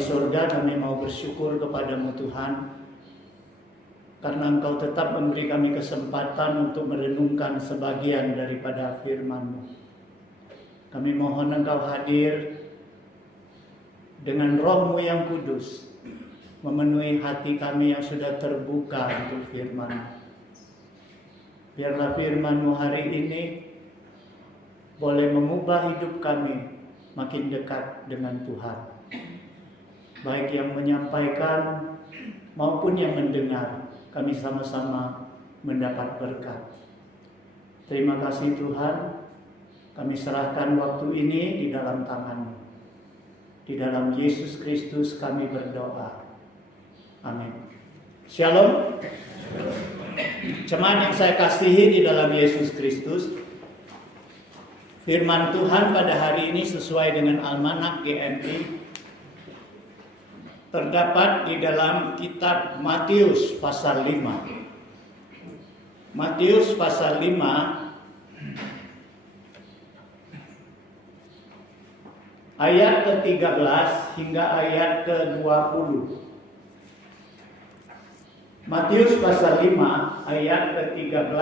di surga, kami mau bersyukur kepadamu Tuhan, karena Engkau tetap memberi kami kesempatan untuk merenungkan sebagian daripada firman-Mu. Kami mohon Engkau hadir dengan Roh-Mu yang kudus, memenuhi hati kami yang sudah terbuka untuk firman-Mu. Biarlah firman-Mu hari ini boleh mengubah hidup kami makin dekat dengan Tuhan. Baik yang menyampaikan maupun yang mendengar, kami sama-sama mendapat berkat. Terima kasih Tuhan, kami serahkan waktu ini di dalam tangan-Mu. Di dalam Yesus Kristus kami berdoa. Amin. Shalom. Jemaat yang saya kasihi di dalam Yesus Kristus, firman Tuhan pada hari ini sesuai dengan Almanak GMI terdapat di dalam kitab Matius pasal 5. Matius pasal 5 ayat ke-13 hingga ayat ke-20. Matius pasal 5 ayat ke-13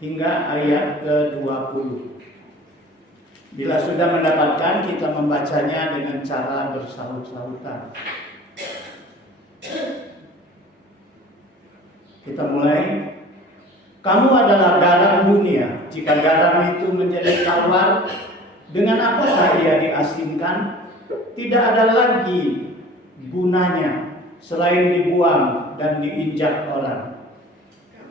hingga ayat ke-20. Bila sudah mendapatkan, kita membacanya dengan cara bersahut-sahutan. Kita mulai. Kamu adalah garam dunia. Jika garam itu menjadi tawar, dengan apakah ia diasinkan? Tidak ada lagi gunanya selain dibuang dan diinjak orang.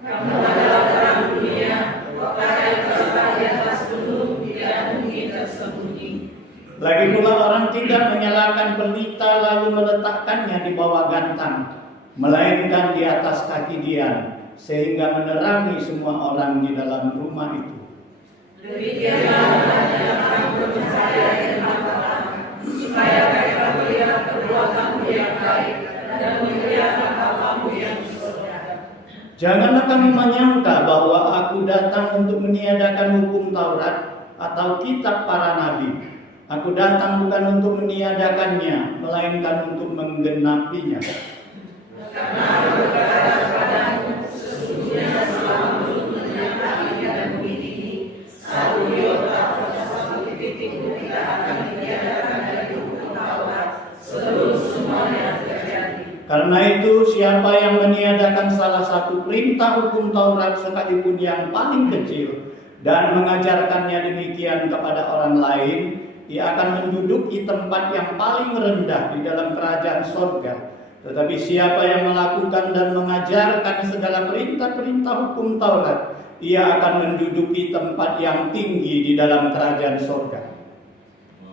Kamu adalah garam dunia. Kota yang terletak di atas gunung tidak mungkin tersembunyi. Lagi pula orang tidak menyalakan pelita lalu meletakkannya di bawah gantang, melainkan di atas kaki dian, sehingga menerangi semua orang di dalam rumah itu. Demikianlah hendaknya kamu bercahaya di tengah orang, supaya mereka melihat perbuatanmu yang baik dan memuliakan Bapamu yang di surga. Janganlah kamu menyangka bahwa aku datang untuk meniadakan hukum Taurat atau kitab para nabi. Aku datang bukan untuk meniadakannya, melainkan untuk menggenapinya. Karena aku berkata kepadamu, sesungguhnya selama mulutmu yang kami dan bumi ini, satu iota atau satu titik pun tidak akan ditiadakan dari hukum Taurat sebelum semuanya terjadi. Karena itu, siapa yang meniadakan salah satu perintah hukum Taurat sekalipun yang paling kecil dan mengajarkannya demikian kepada orang lain, ia akan menduduki tempat yang paling rendah di dalam kerajaan sorga. Tetapi siapa yang melakukan dan mengajarkan segala perintah-perintah hukum Taurat, ia akan menduduki tempat yang tinggi di dalam kerajaan sorga.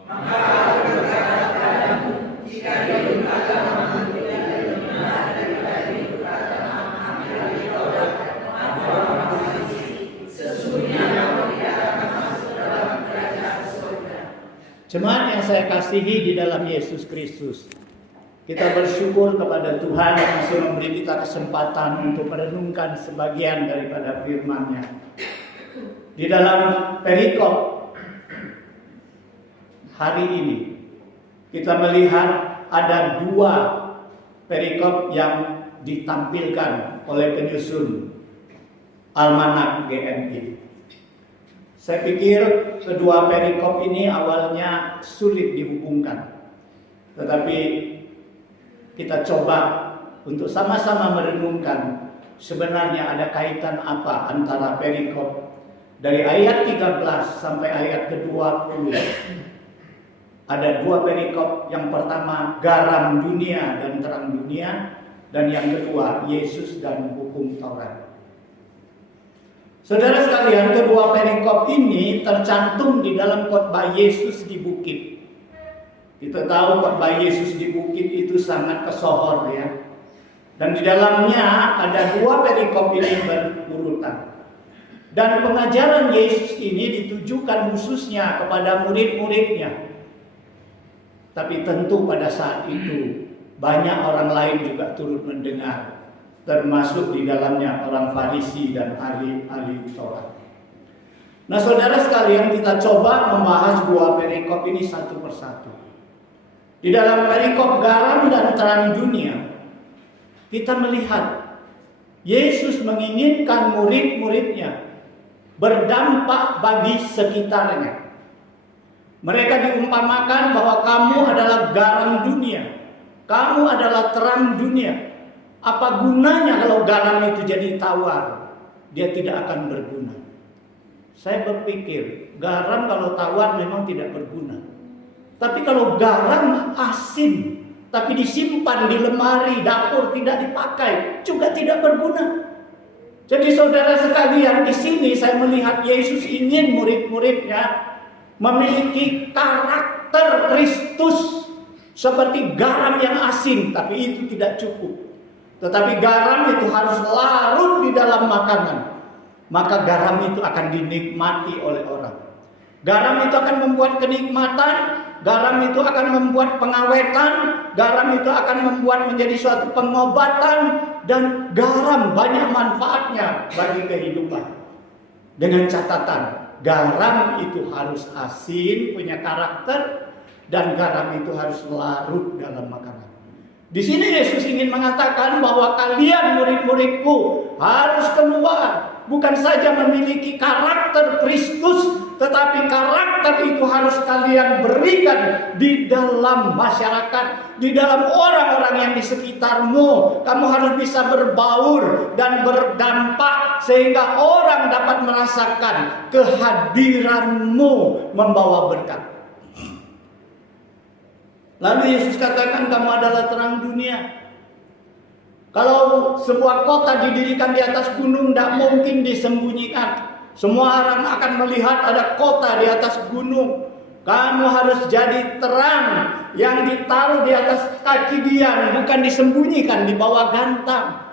Maka aku berkata kepadamu, jika hidup agama manusia Jemaat yang saya kasihi di dalam Yesus Kristus, kita bersyukur kepada Tuhan yang masih memberi kita kesempatan untuk merenungkan sebagian daripada firman-Nya. Di dalam perikop hari ini, kita melihat ada dua perikop yang ditampilkan oleh penyusun Almanak GMI. Saya pikir kedua perikop ini awalnya sulit dihubungkan. Tetapi kita coba untuk sama-sama merenungkan sebenarnya ada kaitan apa antara perikop dari ayat 13 sampai ayat ke-20. Ada dua perikop, yang pertama garam dunia dan terang dunia, dan yang kedua Yesus dan hukum Taurat. Saudara sekalian, kedua perikop ini tercantum di dalam khotbah Yesus di bukit. Kita tahu khotbah Yesus di bukit itu sangat kesohor ya. Dan di dalamnya ada dua perikop ini berurutan. Dan pengajaran Yesus ini ditujukan khususnya kepada murid-muridnya. Tapi tentu pada saat itu banyak orang lain juga turut mendengar. Termasuk di dalamnya orang Farisi dan ahli-ahli Taurat. Nah saudara sekalian, kita coba membahas dua perikop ini satu persatu. Di dalam perikop garam dan terang dunia, kita melihat Yesus menginginkan murid-muridnya berdampak bagi sekitarnya. Mereka diumpamakan bahwa kamu adalah garam dunia, kamu adalah terang dunia. Apa gunanya kalau garam itu jadi tawar? Dia tidak akan berguna. Saya berpikir, garam kalau tawar memang tidak berguna. Tapi kalau garam asin, tapi disimpan di lemari dapur tidak dipakai, juga tidak berguna. Jadi saudara sekalian, di sini saya melihat Yesus ingin murid-muridnya memiliki karakter Kristus seperti garam yang asin, tapi itu tidak cukup. Tetapi garam itu harus larut di dalam makanan. Maka garam itu akan dinikmati oleh orang. Garam itu akan membuat kenikmatan, garam itu akan membuat pengawetan, garam itu akan membuat menjadi suatu pengobatan, dan garam banyak manfaatnya bagi kehidupan. Dengan catatan, garam itu harus asin, punya karakter, dan garam itu harus larut dalam makanan. Di sini Yesus ingin mengatakan bahwa kalian murid-muridku harus keluar, bukan saja memiliki karakter Kristus, tetapi karakter itu harus kalian berikan di dalam masyarakat, di dalam orang-orang yang di sekitarmu. Kamu harus bisa berbaur dan berdampak sehingga orang dapat merasakan kehadiranmu membawa berkat. Lalu Yesus katakan kamu adalah terang dunia. Kalau sebuah kota didirikan di atas gunung, tidak mungkin disembunyikan. Semua orang akan melihat ada kota di atas gunung. Kamu harus jadi terang yang ditaruh di atas kaki dia, bukan disembunyikan di bawah gantang.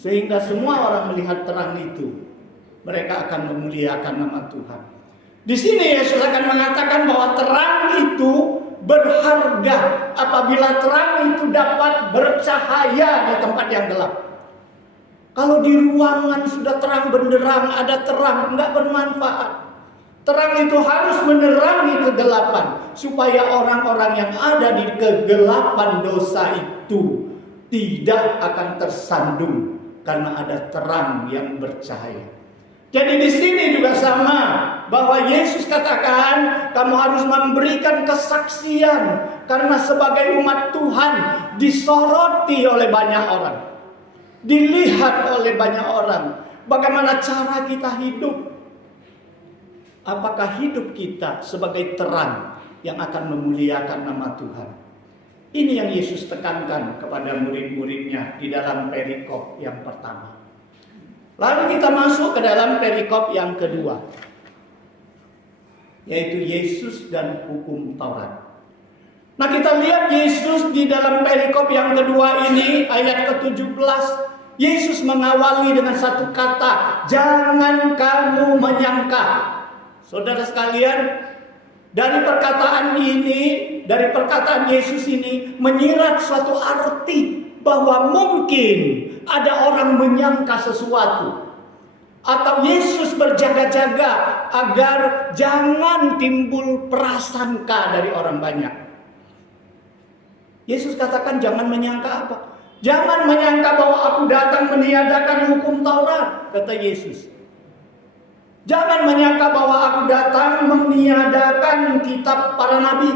Sehingga semua orang melihat terang itu, mereka akan memuliakan nama Tuhan. Di sini Yesus akan mengatakan bahwa terang itu berharga apabila terang itu dapat bercahaya di tempat yang gelap. Kalau di ruangan sudah terang benderang, ada terang, enggak bermanfaat. Terang itu harus menerangi kegelapan, supaya orang-orang yang ada di kegelapan dosa itu tidak akan tersandung karena ada terang yang bercahaya. Jadi di sini juga sama, bahwa Yesus katakan kamu harus memberikan kesaksian, karena sebagai umat Tuhan disoroti oleh banyak orang, dilihat oleh banyak orang. Bagaimana cara kita hidup? Apakah hidup kita sebagai terang yang akan memuliakan nama Tuhan? Ini yang Yesus tekankan kepada murid-muridnya di dalam perikop yang pertama. Lalu kita masuk ke dalam perikop yang kedua, yaitu Yesus dan hukum Taurat. Nah, kita lihat Yesus di dalam perikop yang kedua ini, ayat ke-17, Yesus mengawali dengan satu kata, jangan kamu menyangka. Saudara sekalian, dari perkataan ini, dari perkataan Yesus ini menyirat suatu arti bahwa mungkin ada orang menyangka sesuatu, atau Yesus berjaga-jaga agar jangan timbul prasangka dari orang banyak. Yesus katakan jangan menyangka apa? Jangan menyangka bahwa aku datang meniadakan hukum Taurat, kata Yesus. Jangan menyangka bahwa aku datang meniadakan kitab para nabi.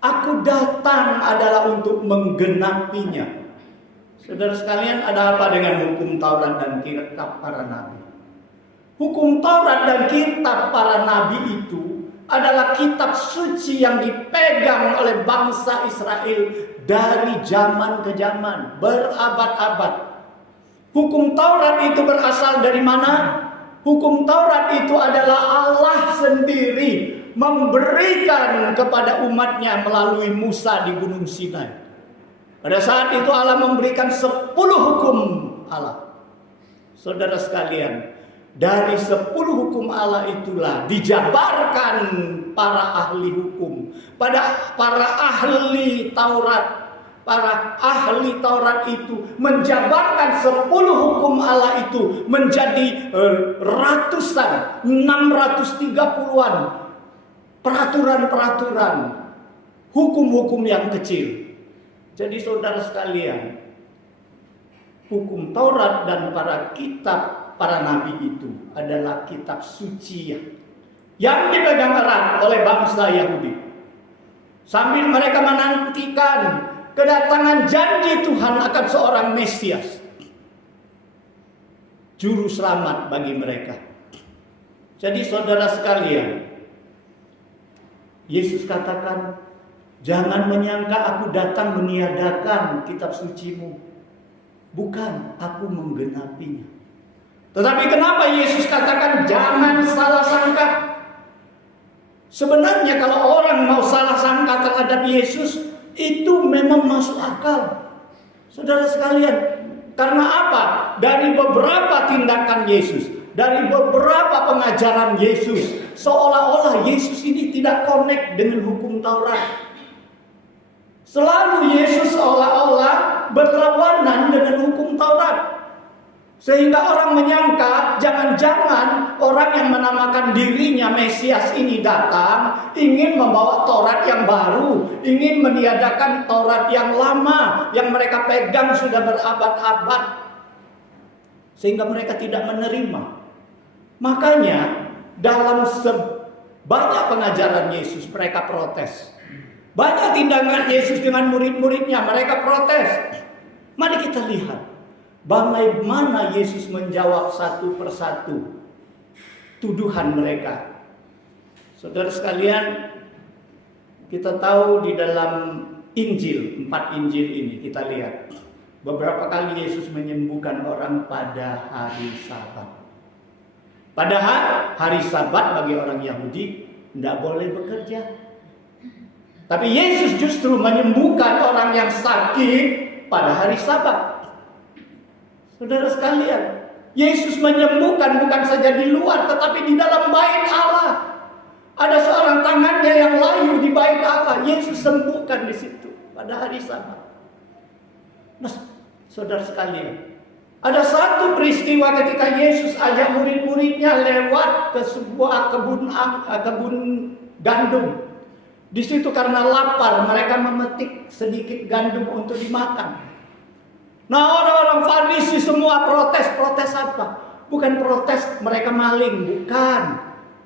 Aku datang adalah untuk menggenapinya. Saudara sekalian, ada apa dengan hukum Taurat dan kitab para nabi? Hukum Taurat dan kitab para nabi itu adalah kitab suci yang dipegang oleh bangsa Israel dari zaman ke zaman, berabad-abad. Hukum Taurat itu berasal dari mana? Hukum Taurat itu adalah Allah sendiri memberikan kepada umatnya melalui Musa di Gunung Sinai. Pada saat itu Allah memberikan 10 hukum Allah. Saudara sekalian, dari 10 hukum Allah itulah dijabarkan para ahli hukum, pada para ahli Taurat. Para ahli Taurat itu menjabarkan 10 hukum Allah itu menjadi ratusan, 630-an peraturan-peraturan hukum-hukum yang kecil. Jadi saudara sekalian, hukum Taurat dan para kitab para nabi itu adalah kitab suci yang dipegang erat oleh bangsa Yahudi. Sambil mereka menantikan kedatangan janji Tuhan akan seorang Mesias, juru selamat bagi mereka. Jadi saudara sekalian, Yesus katakan, jangan menyangka aku datang meniadakan kitab sucimu. Bukan, aku menggenapinya. Tetapi kenapa Yesus katakan jangan salah sangka? Sebenarnya kalau orang mau salah sangka terhadap Yesus, itu memang masuk akal. Saudara sekalian, karena apa? Dari beberapa tindakan Yesus, dari beberapa pengajaran Yesus, seolah-olah Yesus ini tidak connect dengan hukum Taurat. Selalu Yesus seolah-olah berlawanan dengan hukum Taurat. Sehingga orang menyangka jangan-jangan orang yang menamakan dirinya Mesias ini datang ingin membawa Taurat yang baru, ingin meniadakan Taurat yang lama yang mereka pegang sudah berabad-abad. Sehingga mereka tidak menerima. Makanya dalam banyak pengajaran Yesus mereka protes. Banyak tindakan Yesus dengan murid-muridnya mereka protes. Mari kita lihat bagaimana Yesus menjawab satu persatu tuduhan mereka. Saudara sekalian, kita tahu di dalam Injil, 4 Injil ini kita lihat beberapa kali Yesus menyembuhkan orang pada hari Sabat. Padahal hari Sabat bagi orang Yahudi tidak boleh bekerja. Tapi Yesus justru menyembuhkan orang yang sakit pada hari Sabat. Saudara sekalian, Yesus menyembuhkan bukan saja di luar, tetapi di dalam bait Allah. Ada seorang tangannya yang layu di bait Allah. Yesus sembuhkan di situ pada hari Sabat. Nah, saudara sekalian, ada satu peristiwa ketika Yesus ajak murid-muridnya lewat ke sebuah kebun gandum. Di situ karena lapar mereka memetik sedikit gandum untuk dimakan. Nah, orang-orang Farisi semua protes. Protes apa? Bukan protes mereka maling,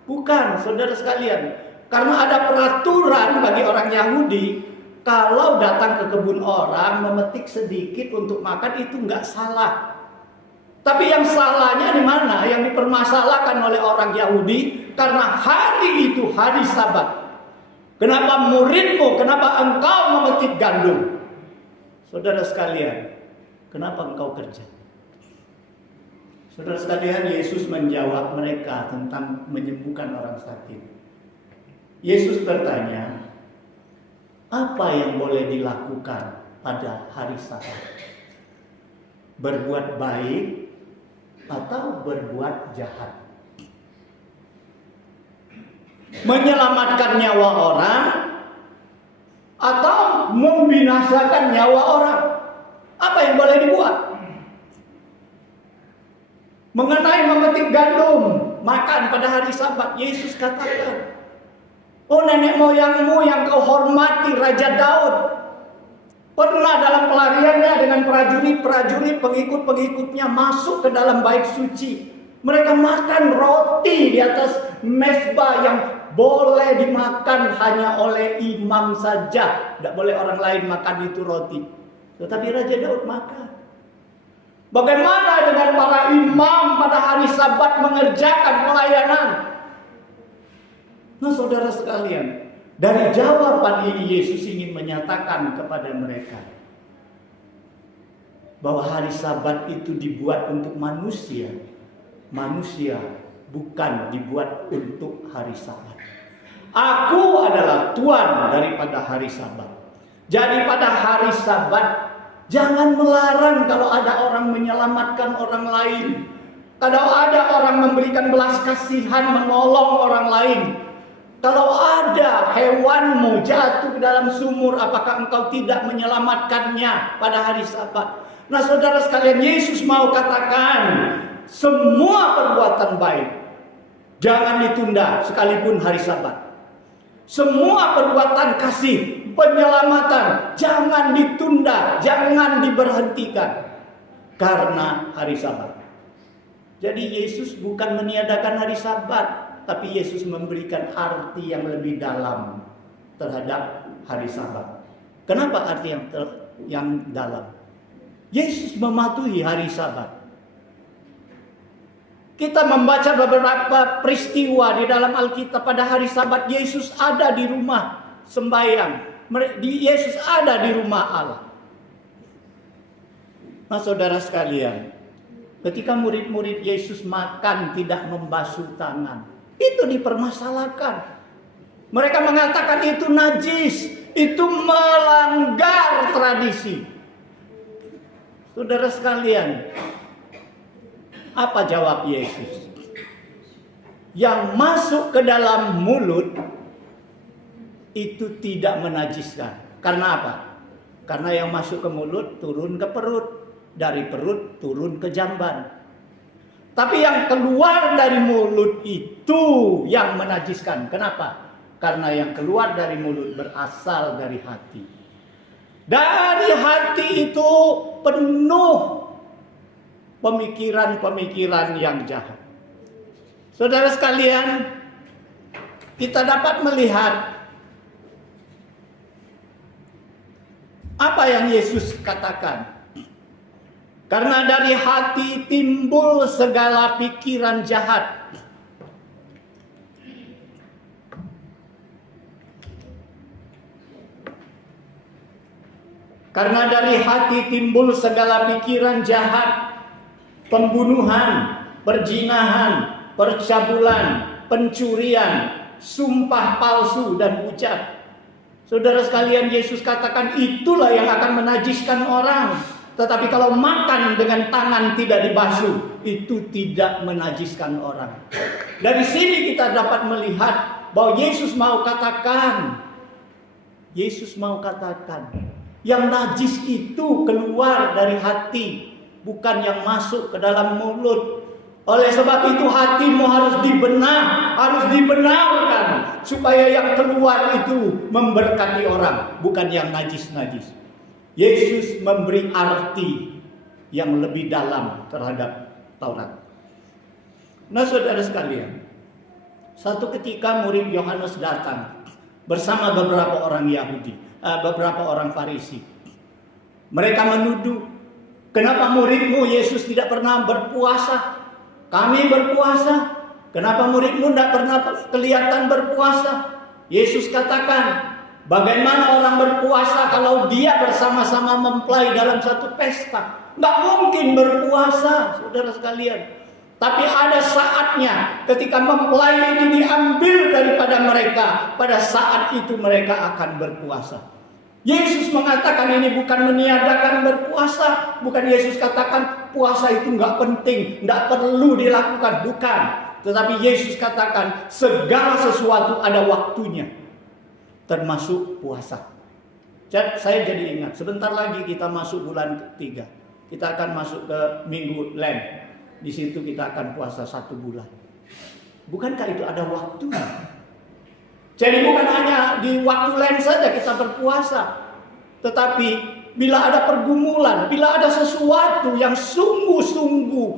bukan, saudara sekalian. Karena ada peraturan bagi orang Yahudi, kalau datang ke kebun orang memetik sedikit untuk makan itu nggak salah. Tapi yang salahnya di mana? Yang dipermasalahkan oleh orang Yahudi karena hari itu hari Sabat. Kenapa muridmu, kenapa engkau memetik gandum? Saudara sekalian, kenapa engkau kerja? Saudara sekalian, Yesus menjawab mereka tentang menyembuhkan orang sakit. Yesus bertanya, apa yang boleh dilakukan pada hari Sabat? Berbuat baik atau berbuat jahat? Menyelamatkan nyawa orang atau membinasakan nyawa orang? Apa yang boleh dibuat? Mengenai memetik gandum, makan pada hari Sabat, Yesus katakan, oh nenek moyangmu yang kau hormati Raja Daud pernah dalam pelariannya dengan prajurit-prajurit pengikut-pengikutnya masuk ke dalam bait suci. Mereka makan roti di atas mezbah yang boleh dimakan hanya oleh imam saja. Tidak boleh orang lain makan itu roti. Tetapi Raja Daud makan. Bagaimana dengan para imam pada hari Sabat mengerjakan pelayanan? Nah, saudara sekalian, dari jawaban ini Yesus ingin menyatakan kepada mereka bahwa hari Sabat itu dibuat untuk manusia. Manusia bukan dibuat untuk hari Sabat. Aku adalah Tuhan daripada hari Sabat. Jadi pada hari Sabat jangan melarang kalau ada orang menyelamatkan orang lain. Kalau ada orang memberikan belas kasihan, menolong orang lain. Kalau ada hewanmu jatuh ke dalam sumur, apakah engkau tidak menyelamatkannya pada hari Sabat? Nah, saudara sekalian, Yesus mau katakan, semua perbuatan baik jangan ditunda sekalipun hari Sabat. Semua perbuatan kasih penyelamatan jangan ditunda, jangan diberhentikan karena hari Sabat. Jadi Yesus bukan meniadakan hari Sabat, tapi Yesus memberikan arti yang lebih dalam terhadap hari Sabat. Kenapa arti yang dalam? Yesus mematuhi hari Sabat. Kita membaca beberapa peristiwa di dalam Alkitab pada hari Sabat. Yesus ada di rumah sembahyang. Yesus ada di rumah Allah. Nah, saudara sekalian, ketika murid-murid Yesus makan tidak membasuh tangan, itu dipermasalahkan. Mereka mengatakan itu najis, itu melanggar tradisi. Saudara sekalian, apa jawab Yesus? Yang masuk ke dalam mulut itu tidak menajiskan. Karena apa? Karena yang masuk ke mulut turun ke perut, dari perut turun ke jamban. Tapi yang keluar dari mulut itu yang menajiskan. Kenapa? Karena yang keluar dari mulut berasal dari hati. Dari hati itu penuh pemikiran-pemikiran yang jahat. Saudara sekalian, kita dapat melihat apa yang Yesus katakan. Karena dari hati timbul segala pikiran jahat. Karena dari hati timbul segala pikiran jahat, pembunuhan, perzinahan, percabulan, pencurian, sumpah palsu dan hujat. Saudara sekalian, Yesus katakan itulah yang akan menajiskan orang. Tetapi kalau makan dengan tangan tidak dibasuh, itu tidak menajiskan orang. Dari sini kita dapat melihat bahwa Yesus mau katakan, yang najis itu keluar dari hati, bukan yang masuk ke dalam mulut. Oleh sebab itu hatimu harus dibenarkan supaya yang keluar itu memberkati orang, bukan yang najis-najis. Yesus memberi arti yang lebih dalam terhadap Taurat. Nah, saudara sekalian, satu ketika murid Yohanes datang bersama beberapa orang Yahudi, beberapa orang Farisi. Mereka menuduh, kenapa muridmu Yesus tidak pernah berpuasa? Kami berpuasa. Kenapa muridmu tidak pernah kelihatan berpuasa? Yesus katakan, bagaimana orang berpuasa kalau dia bersama-sama mempelai dalam satu pesta? Nggak mungkin berpuasa, saudara sekalian. Tapi ada saatnya ketika mempelai itu diambil daripada mereka, pada saat itu mereka akan berpuasa. Yesus mengatakan ini bukan meniadakan berpuasa. Bukan Yesus katakan puasa itu nggak penting, nggak perlu dilakukan. Bukan. Tetapi Yesus katakan segala sesuatu ada waktunya. Termasuk puasa. Saya jadi ingat, sebentar lagi kita masuk bulan ketiga. Kita akan masuk ke Minggu Lent. Di situ kita akan puasa 1 bulan. Bukankah itu ada waktunya? Jadi bukan hanya di waktu Lent saja kita berpuasa. Tetapi bila ada pergumulan, bila ada sesuatu yang sungguh-sungguh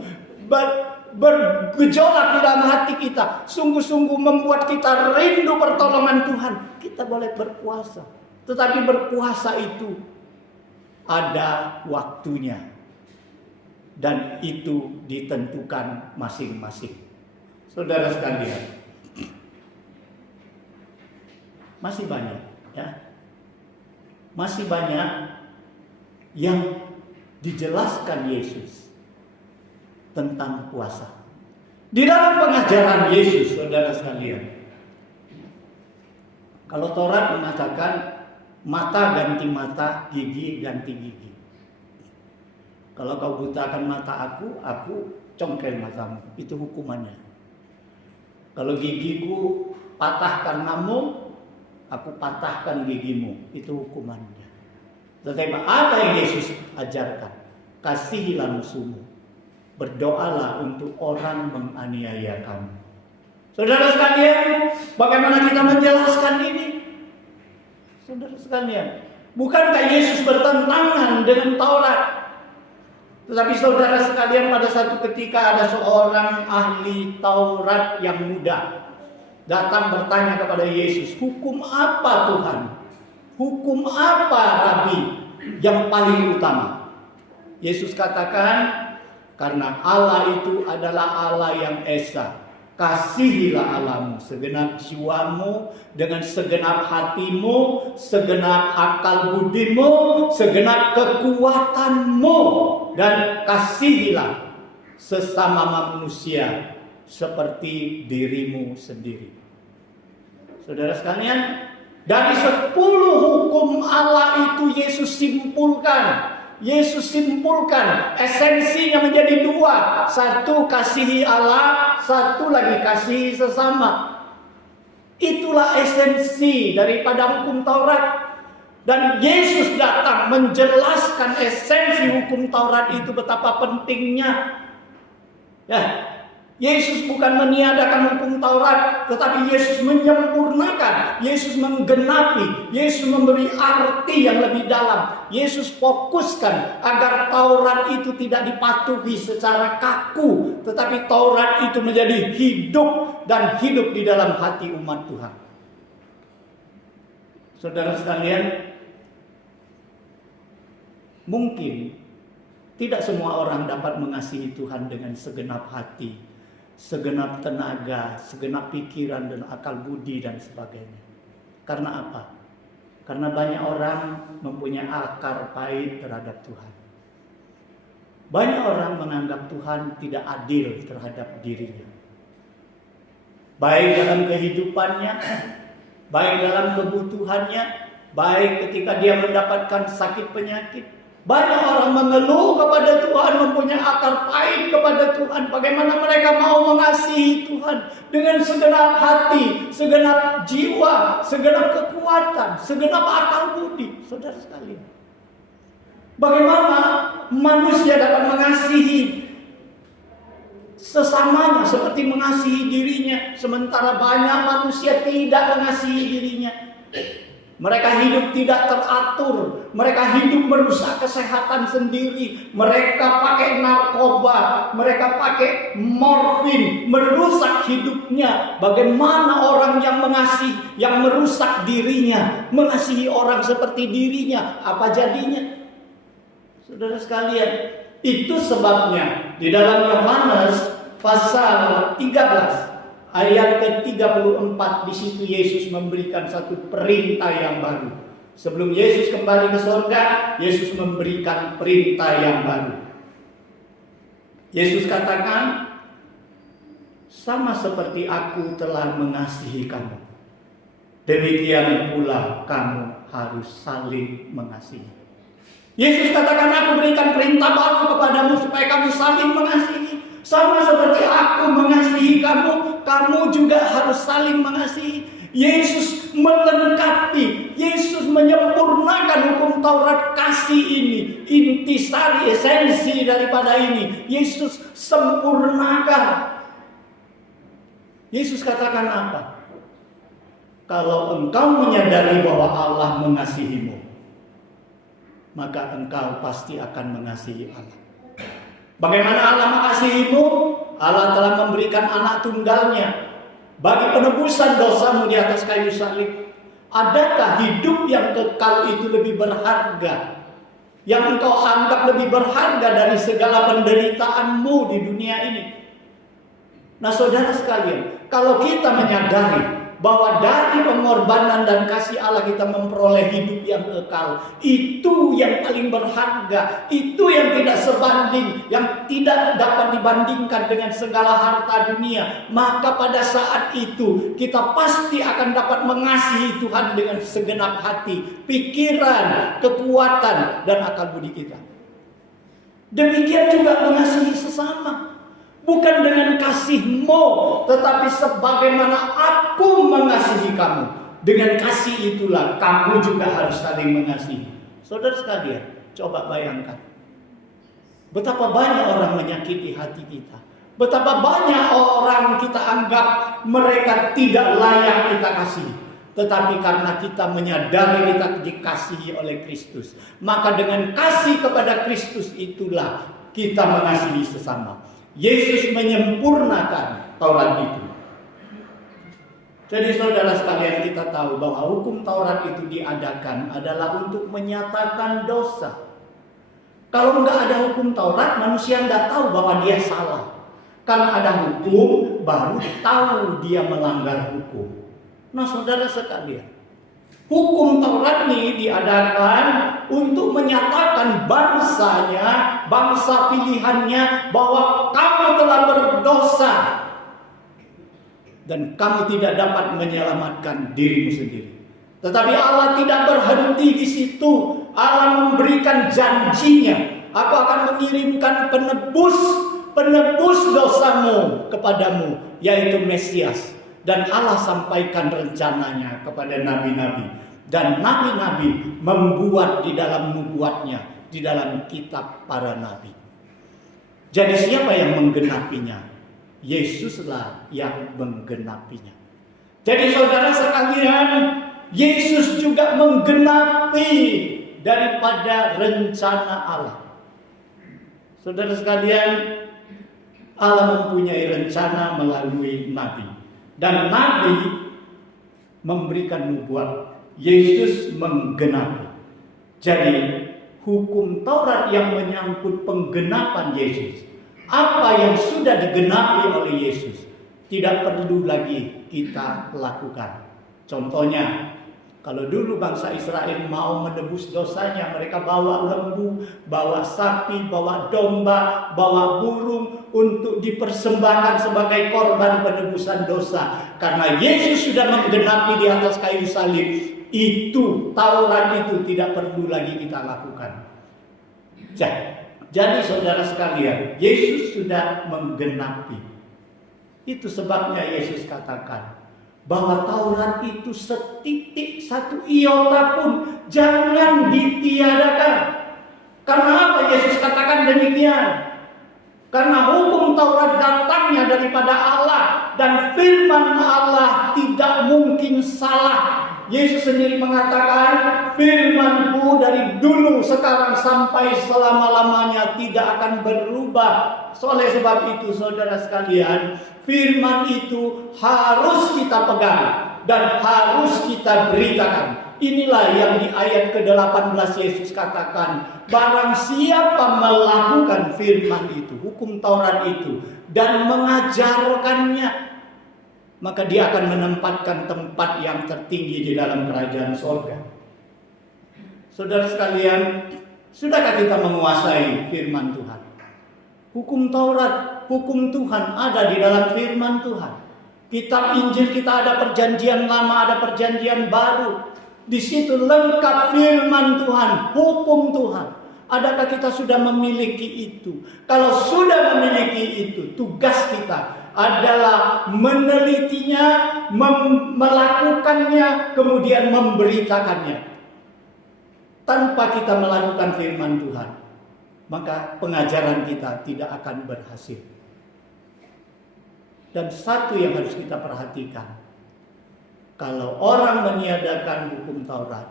bergejolak di dalam hati kita, sungguh-sungguh membuat kita rindu pertolongan Tuhan, kita boleh berpuasa. Tetapi berpuasa itu ada waktunya. Dan itu ditentukan masing-masing. Saudara sekalian, masih banyak ya. Masih banyak yang dijelaskan Yesus tentang puasa. Di dalam pengajaran Yesus, saudara sekalian. Kalau Taurat mengatakan mata ganti mata, gigi ganti gigi. Kalau kau butakan mata aku congkel matamu. Itu hukumannya. Kalau gigiku patah karenamu, aku patahkan gigimu. Itu hukumannya. Tetapi apa yang Yesus ajarkan? Kasihilah musuhmu. Berdoalah untuk orang menganiaya kamu. Saudara sekalian, bagaimana kita menjelaskan ini? Saudara sekalian, bukankah Yesus bertentangan dengan Taurat? Tetapi saudara sekalian, pada satu ketika ada seorang ahli Taurat yang muda datang bertanya kepada Yesus, hukum apa Tuhan? Hukum apa Rabi yang paling utama? Yesus katakan, karena Allah itu adalah Allah yang esa. Kasihilah Allahmu segenap jiwamu, dengan segenap hatimu, segenap akal budimu, segenap kekuatanmu, dan kasihilah sesama manusia seperti dirimu sendiri. Saudara sekalian, dari 10 hukum Allah itu Yesus simpulkan esensinya menjadi 2. Satu, kasihi Allah, satu lagi kasihi sesama. Itulah esensi daripada hukum Taurat. Dan Yesus datang menjelaskan esensi hukum Taurat itu betapa pentingnya. Ya, Yesus bukan meniadakan hukum Taurat, tetapi Yesus menyempurnakan, Yesus menggenapi, Yesus memberi arti yang lebih dalam. Yesus fokuskan agar Taurat itu tidak dipatuhi secara kaku, tetapi Taurat itu menjadi hidup dan hidup di dalam hati umat Tuhan. Saudara sekalian, mungkin tidak semua orang dapat mengasihi Tuhan dengan segenap hati, segenap tenaga, segenap pikiran dan akal budi dan sebagainya. Karena apa? Karena banyak orang mempunyai akar pahit terhadap Tuhan. Banyak orang menganggap Tuhan tidak adil terhadap dirinya. Baik dalam kehidupannya, baik dalam kebutuhannya, baik ketika dia mendapatkan sakit penyakit. Banyak orang mengeluh kepada Tuhan, mempunyai akar pahit kepada Tuhan. Bagaimana mereka mau mengasihi Tuhan dengan segenap hati, segenap jiwa, segenap kekuatan, segenap akal budi. Saudara sekalian, bagaimana manusia dapat mengasihi sesamanya seperti mengasihi dirinya, sementara banyak manusia tidak mengasihi dirinya. Mereka hidup tidak teratur, mereka hidup merusak kesehatan sendiri, mereka pakai narkoba, mereka pakai morfin, merusak hidupnya. Bagaimana orang yang mengasihi, yang merusak dirinya, mengasihi orang seperti dirinya, apa jadinya? Saudara sekalian, itu sebabnya di dalam Yohanes pasal 13 ayat ke-34, di situ Yesus memberikan satu perintah yang baru. Sebelum Yesus kembali ke surga, Yesus memberikan perintah yang baru. Yesus katakan, sama seperti aku telah mengasihi kamu, demikian pula kamu harus saling mengasihi. Yesus katakan, aku berikan perintah baru kepadamu supaya kamu saling mengasihi. Sama seperti aku mengasihi kamu, kamu juga harus saling mengasihi. Yesus melengkapi, Yesus menyempurnakan hukum Taurat kasih ini. Intisari, esensi daripada ini, Yesus sempurnakan. Yesus katakan apa? Kalau engkau menyadari bahwa Allah mengasihimu, maka engkau pasti akan mengasihi Allah. Bagaimana Allah mengasihimu? Allah telah memberikan anak tunggalnya bagi penebusan dosamu di atas kayu salib. Adakah hidup yang kekal itu lebih berharga, yang engkau anggap lebih berharga dari segala penderitaanmu di dunia ini? Nah saudara sekalian, kalau kita menyadari bahwa dari pengorbanan dan kasih Allah kita memperoleh hidup yang kekal, itu yang paling berharga, itu yang tidak sebanding, yang tidak dapat dibandingkan dengan segala harta dunia, maka pada saat itu kita pasti akan dapat mengasihi Tuhan dengan segenap hati, pikiran, kekuatan, dan akal budi kita. Demikian juga mengasihi sesama. Bukan dengan kasihmu, tetapi sebagaimana aku mengasihi kamu. Dengan kasih itulah kamu juga harus saling mengasihi. Saudara sekalian, coba bayangkan. Betapa banyak orang menyakiti hati kita. Betapa banyak orang kita anggap mereka tidak layak kita kasih. tetapi karena kita menyadari kita dikasihi oleh Kristus. Maka dengan kasih kepada Kristus itulah kita mengasihi sesama. Yesus menyempurnakan Taurat itu. Jadi saudara sekalian, kita tahu bahwa hukum Taurat itu diadakan adalah untuk menyatakan dosa. Kalau nggak ada hukum Taurat, manusia nggak tahu bahwa dia salah. Karena ada hukum, baru tahu dia melanggar hukum. Nah saudara sekalian, hukum Taurat ini diadakan untuk menyatakan bangsanya, bangsa pilihannya, bahwa kamu telah berdosa. Dan kamu tidak dapat menyelamatkan dirimu sendiri. Tetapi Allah tidak berhenti di situ. Allah memberikan janjinya. Aku akan mengirimkan penebus dosamu kepadamu, yaitu Mesias. Dan Allah sampaikan rencananya kepada nabi-nabi. Dan nabi-nabi membuat di dalam nubuatnya, di dalam kitab para nabi. Jadi siapa yang menggenapinya? Yesuslah yang menggenapinya. Jadi saudara sekalian, Yesus juga menggenapi daripada rencana Allah. Saudara sekalian, Allah mempunyai rencana melalui nabi. Dan nabi memberikan nubuat. Yesus menggenapi. Jadi hukum Taurat yang menyangkut penggenapan Yesus, apa yang sudah digenapi oleh Yesus, tidak perlu lagi kita lakukan. Contohnya, kalau dulu bangsa Israel mau menebus dosanya, mereka bawa lembu, bawa sapi, bawa domba, bawa burung untuk dipersembahkan sebagai korban penebusan dosa. Karena Yesus sudah menggenapi di atas kayu salib, itu Taurat itu tidak perlu lagi kita lakukan. Jadi saudara sekalian, Yesus sudah menggenapi. Itu sebabnya Yesus katakan bahwa Taurat itu setitik satu iota pun jangan ditiadakan. Karena apa Yesus katakan demikian? Karena hukum Taurat datangnya daripada Allah, dan firman Allah tidak mungkin salah. Yesus sendiri mengatakan, firman-Ku dari dulu, sekarang, sampai selama-lamanya tidak akan berubah. Oleh sebab itu saudara sekalian, firman itu harus kita pegang dan harus kita beritakan. Inilah yang di ayat ke-18 Yesus katakan, barang siapa melakukan firman itu, hukum Taurat itu, dan mengajarkannya, maka dia akan menempatkan tempat yang tertinggi di dalam kerajaan sorga. Saudara sekalian, sudahkah kita menguasai firman Tuhan? Hukum Taurat, hukum Tuhan ada di dalam firman Tuhan. Kitab Injil kita ada perjanjian lama, ada perjanjian baru. Di situ lengkap firman Tuhan, hukum Tuhan. Adakah kita sudah memiliki itu? Kalau sudah memiliki itu, tugas kita adalah menelitinya, melakukannya, kemudian memberitakannya. Tanpa kita melakukan firman Tuhan, maka pengajaran kita tidak akan berhasil. Dan satu yang harus kita perhatikan, kalau orang meniadakan hukum Taurat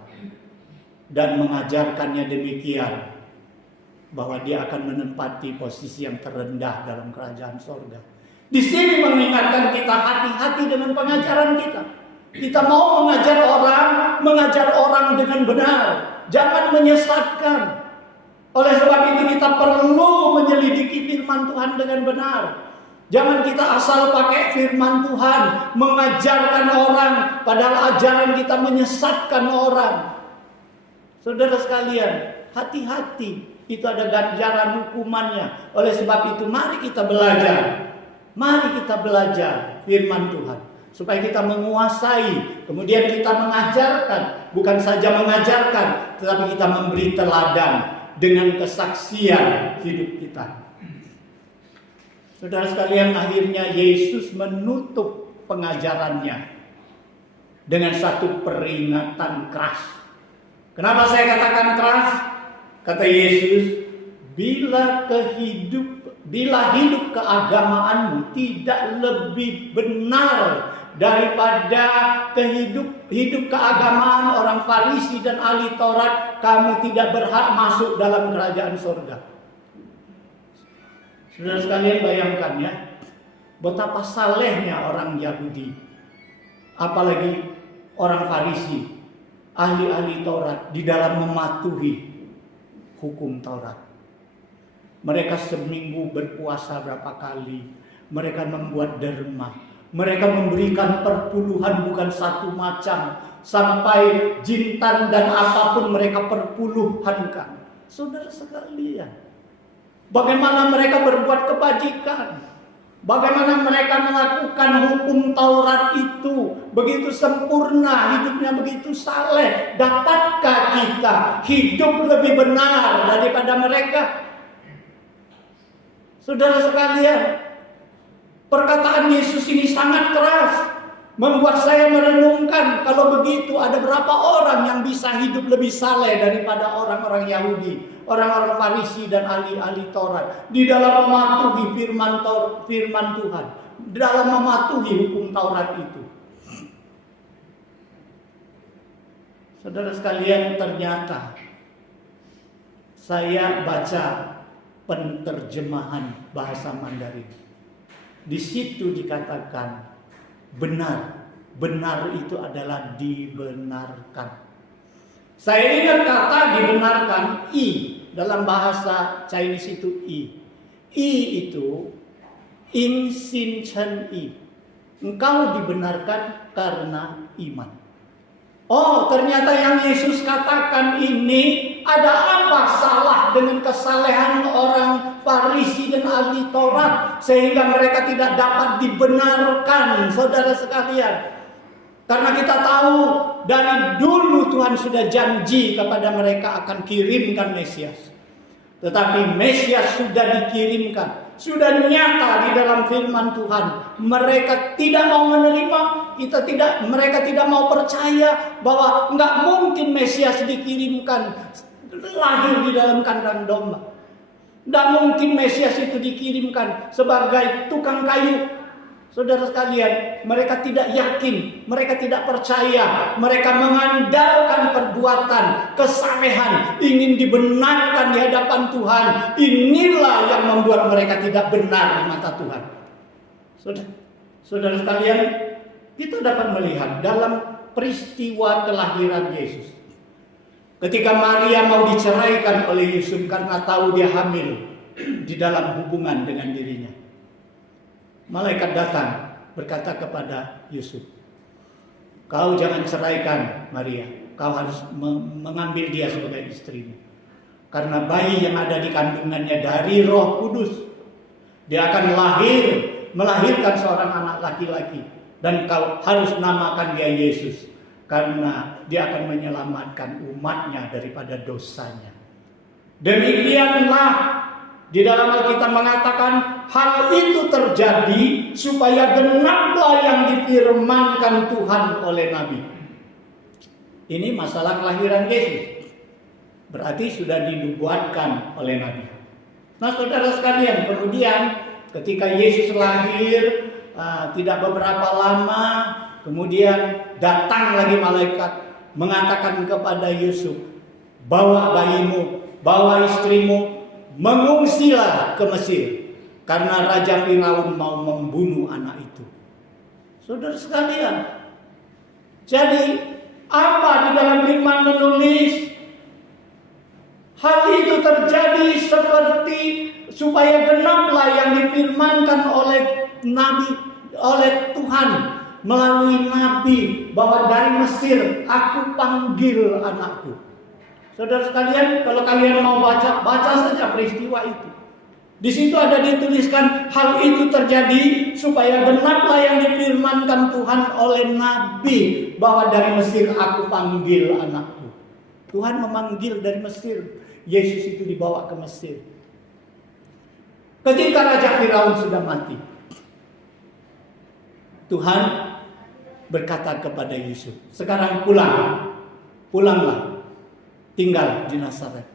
dan mengajarkannya demikian, bahwa dia akan menempati posisi yang terendah dalam kerajaan sorga. Di sini mengingatkan kita hati-hati dengan pengajaran kita. Kita mau mengajar orang dengan benar. Jangan menyesatkan. Oleh sebab itu kita perlu menyelidiki firman Tuhan dengan benar. Jangan kita asal pakai firman Tuhan, mengajarkan orang, padahal ajaran kita menyesatkan orang. Saudara sekalian, hati-hati. Itu ada ganjaran hukumannya. Oleh sebab itu mari kita belajar. Mari kita belajar firman Tuhan. Supaya kita menguasai. Kemudian kita mengajarkan. Bukan saja mengajarkan, tetapi kita memberi teladan dengan kesaksian hidup kita. Saudara sekalian, akhirnya Yesus menutup pengajarannya dengan satu peringatan keras. Kenapa saya katakan keras? Kata Yesus, bila bila hidup keagamaanmu tidak lebih benar daripada hidup keagamaan orang Farisi dan ahli Taurat, kamu tidak berhak masuk dalam kerajaan surga. Saudara sekalian, bayangkan ya, betapa salehnya orang Yahudi, apalagi orang Farisi, ahli-ahli Taurat, di dalam mematuhi hukum Taurat. Mereka seminggu berpuasa berapa kali, mereka membuat derma, mereka memberikan perpuluhan bukan satu macam, sampai jintan dan apapun mereka perpuluhankan. Saudara sekalian, bagaimana mereka berbuat kebajikan, bagaimana mereka melakukan hukum Taurat itu begitu sempurna, hidupnya begitu saleh. Dapatkah kita hidup lebih benar daripada mereka? Saudara sekalian, perkataan Yesus ini sangat keras, membuat saya merenungkan, kalau begitu ada berapa orang yang bisa hidup lebih saleh daripada orang-orang Yahudi, orang-orang Farisi dan ahli-ahli Taurat, di dalam mematuhi firman Tuhan, di dalam mematuhi hukum Taurat itu. Saudara sekalian, ternyata saya baca penerjemahan bahasa Mandarin. Di situ dikatakan benar. Benar itu adalah dibenarkan. Saya ingat kata dibenarkan, i, dalam bahasa Chinese itu i. I itu in sin chen i. Engkau dibenarkan karena iman. Oh, ternyata yang Yesus katakan ini, ada apa salah dengan kesalehan orang Farisi dan ahli Taurat sehingga mereka tidak dapat dibenarkan, saudara sekalian? Karena kita tahu dari dulu Tuhan sudah janji kepada mereka akan kirimkan Mesias. Tetapi Mesias sudah dikirimkan, sudah nyata di dalam firman Tuhan. Mereka tidak mau menerima, mereka tidak mau percaya bahwa enggak mungkin Mesias dikirimkan lahir di dalam kandang domba. Enggak mungkin Mesias itu dikirimkan sebagai tukang kayu. Saudara sekalian, mereka tidak yakin, mereka tidak percaya, mereka mengandalkan perbuatan, kesalehan, ingin dibenarkan di hadapan Tuhan. Inilah yang membuat mereka tidak benar di mata Tuhan. Saudara sekalian, kita dapat melihat dalam peristiwa kelahiran Yesus. Ketika Maria mau diceraikan oleh Yusuf karena tahu dia hamil di dalam hubungan dengan dirinya, malaikat datang berkata kepada Yusuf, kau jangan ceraikan Maria, kau harus mengambil dia sebagai istrimu. Karena bayi yang ada di kandungannya dari Roh Kudus, dia akan melahirkan seorang anak laki-laki, dan kau harus namakan dia Yesus, karena dia akan menyelamatkan umatnya daripada dosanya. Demikianlah di dalam Alkitab mengatakan hal itu terjadi supaya genaplah yang difirmankan Tuhan oleh Nabi. Ini masalah kelahiran Yesus, berarti sudah dinubuatkan oleh Nabi. Nah, saudara sekalian, kemudian ketika Yesus lahir, tidak beberapa lama kemudian datang lagi malaikat mengatakan kepada Yusuf, bawa bayimu, bawa istrimu, mengungsilah ke Mesir, karena Raja Firaun mau membunuh anak itu. Saudara sekalian, jadi apa di dalam firman menulis? Hal itu terjadi seperti supaya genaplah yang difirmankan oleh Nabi, oleh Tuhan melalui Nabi, bahwa dari Mesir aku panggil anakku. Saudara sekalian, kalau kalian mau baca saja peristiwa itu. Di situ ada dituliskan hal itu terjadi supaya genaplah yang difirmankan Tuhan oleh Nabi, bahwa dari Mesir aku panggil anakku. Tuhan memanggil dari Mesir. Yesus itu dibawa ke Mesir. Ketika Raja Firaun sudah mati, Tuhan berkata kepada Yusuf, sekarang pulanglah, tinggal di Nazaret.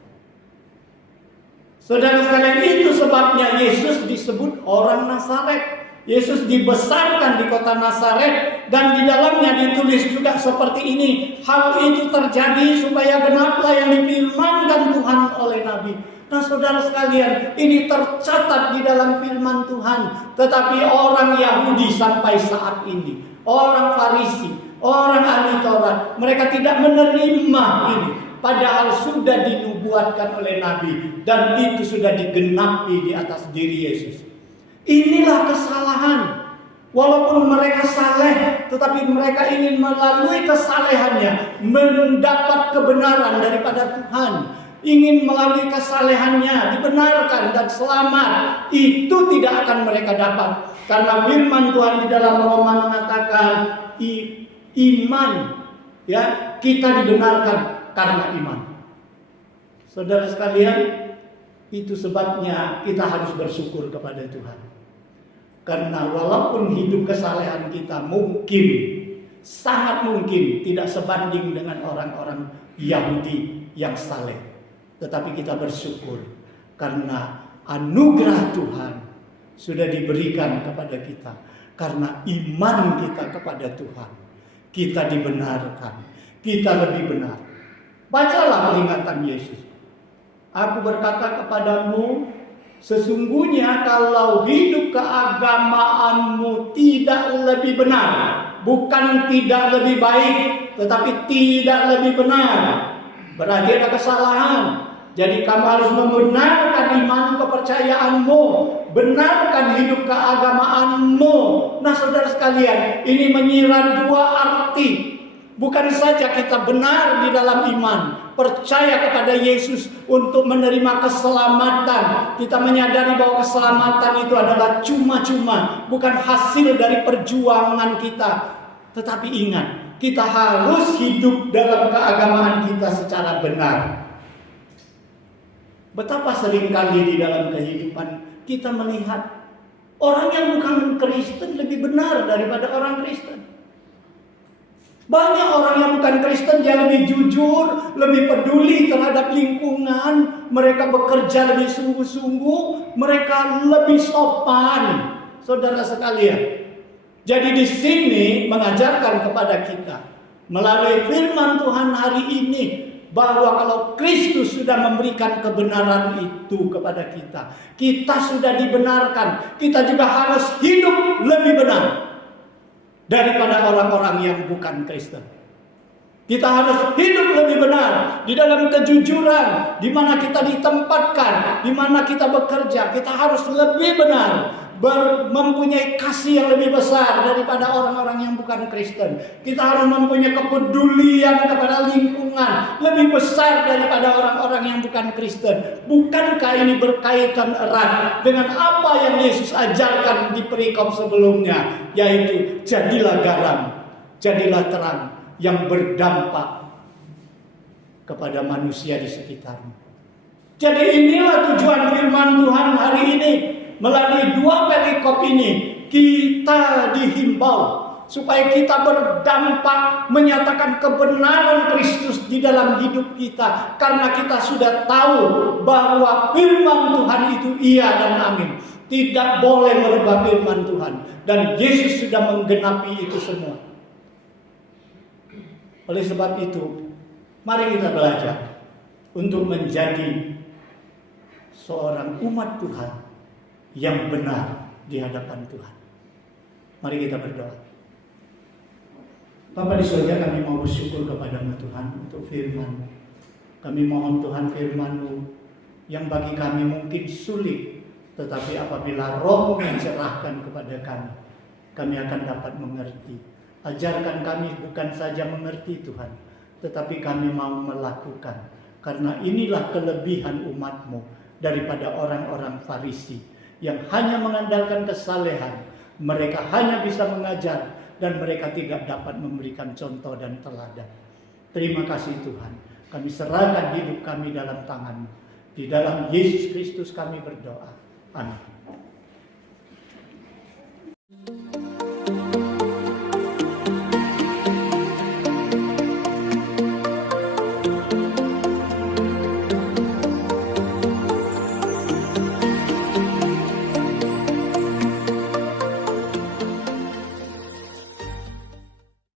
Saudara sekalian, itu sebabnya Yesus disebut orang Nazaret. Yesus dibesarkan di kota Nazaret, dan di dalamnya ditulis juga seperti ini. Hal itu terjadi supaya genaplah yang difirmankan Tuhan oleh Nabi. Nah saudara sekalian, ini tercatat di dalam firman Tuhan. Tetapi orang Yahudi sampai saat ini, orang Farisi, orang ahli Taurat, mereka tidak menerima ini. Padahal sudah dinubuatkan oleh Nabi, dan itu sudah digenapi di atas diri Yesus. Inilah kesalahan. Walaupun mereka saleh, tetapi mereka ingin melalui kesalehannya mendapat kebenaran daripada Tuhan. Ingin melalui kesalehannya dibenarkan dan selamat. Itu tidak akan mereka dapat. Karena firman Tuhan di dalam Roma mengatakan iman, ya, kita dibenarkan karena iman. Saudara sekalian, itu sebabnya kita harus bersyukur kepada Tuhan. Karena walaupun hidup kesalehan kita mungkin, sangat mungkin tidak sebanding dengan orang-orang Yahudi yang saleh, tetapi kita bersyukur karena anugerah Tuhan sudah diberikan kepada kita. Karena iman kita kepada Tuhan, kita dibenarkan, kita lebih benar. Bacalah peringatan Yesus. Aku berkata kepadamu, sesungguhnya kalau hidup keagamaanmu tidak lebih benar, bukan tidak lebih baik, tetapi tidak lebih benar, berarti ada kesalahan. Jadi kamu harus membenarkan iman kepercayaanmu, benarkan hidup keagamaanmu. Nah saudara sekalian, ini menyirat dua arti. Bukan saja kita benar di dalam iman, percaya kepada Yesus untuk menerima keselamatan. Kita menyadari bahwa keselamatan itu adalah cuma-cuma, bukan hasil dari perjuangan kita. Tetapi ingat, kita harus hidup dalam keagamaan kita secara benar. Betapa seringkali di dalam kehidupan kita melihat orang yang bukan Kristen lebih benar daripada orang Kristen. Banyak orang yang bukan Kristen, dia lebih jujur, lebih peduli terhadap lingkungan, mereka bekerja lebih sungguh-sungguh, mereka lebih sopan. Saudara sekalian, jadi di sini mengajarkan kepada kita melalui firman Tuhan hari ini bahwa kalau Kristus sudah memberikan kebenaran itu kepada kita, kita sudah dibenarkan, kita juga harus hidup lebih benar daripada orang-orang yang bukan Kristen. Kita harus hidup lebih benar di dalam kejujuran, di mana kita ditempatkan, di mana kita bekerja. Kita harus lebih benar, mempunyai kasih yang lebih besar daripada orang-orang yang bukan Kristen. Kita harus mempunyai kepedulian kepada lingkungan lebih besar daripada orang-orang yang bukan Kristen. Bukankah ini berkaitan erat dengan apa yang Yesus ajarkan di perikop sebelumnya, yaitu jadilah garam, jadilah terang yang berdampak kepada manusia di sekitarmu. Jadi inilah tujuan firman Tuhan hari ini. Melalui dua perikop ini kita dihimbau supaya kita berdampak menyatakan kebenaran Kristus di dalam hidup kita. Karena kita sudah tahu bahwa firman Tuhan itu iya dan amin. Tidak boleh merubah firman Tuhan. Dan Yesus sudah menggenapi itu semua. Oleh sebab itu, mari kita belajar untuk menjadi seorang umat Tuhan yang benar di hadapan Tuhan. Mari kita berdoa. Bapa di surga, kami mau bersyukur kepada-Mu Tuhan untuk firman. Kami mohon Tuhan firman-Mu yang bagi kami mungkin sulit, tetapi apabila Roh-Mu mencerahkan kepada kami, kami akan dapat mengerti. Ajarkan kami bukan saja mengerti Tuhan, tetapi kami mau melakukan. Karena inilah kelebihan umat-Mu daripada orang-orang Farisi yang hanya mengandalkan kesalehan. Mereka hanya bisa mengajar dan mereka tidak dapat memberikan contoh dan teladan. Terima kasih Tuhan. Kami serahkan hidup kami dalam tangan-Mu. Di dalam Yesus Kristus kami berdoa. Amin.